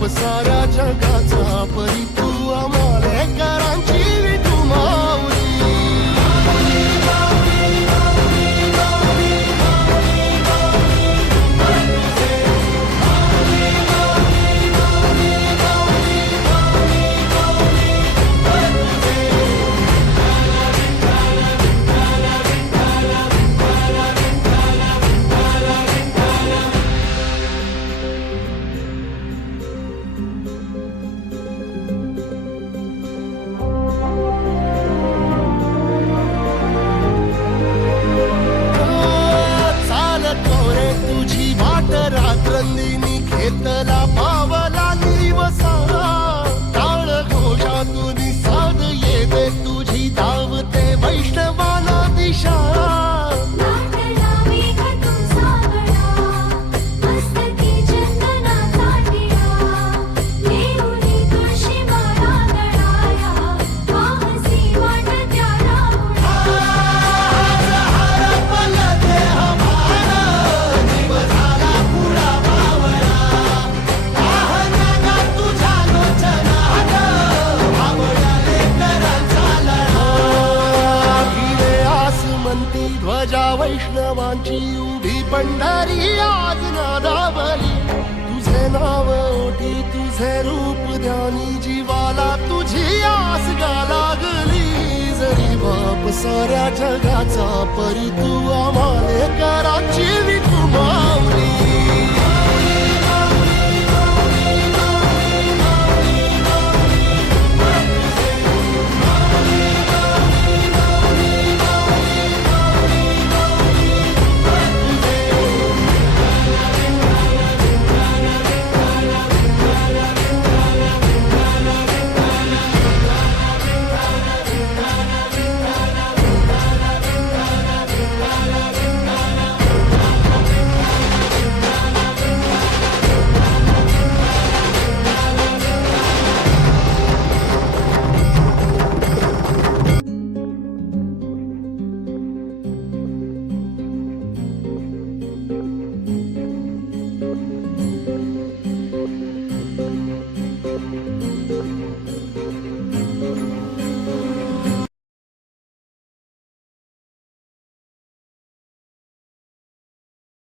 बाप साऱ्या जगाचा परी तू आम्हाला करांची विठू माऊली. रात्रंदिनी घेतला पावला दिवसा टाळ घोषातून साध येते तुझी धावते वैष्णवाला दिशा. ध्वजा वैष्णवांची उभी पंढरी आज नादावली. तुझे नाव ओठी तुझे रूप ध्यानी जीवाला तुझी आस गा लागली. जरी बाप साऱ्या जगाचा परी तू आम्हाला कराची विठू माऊली.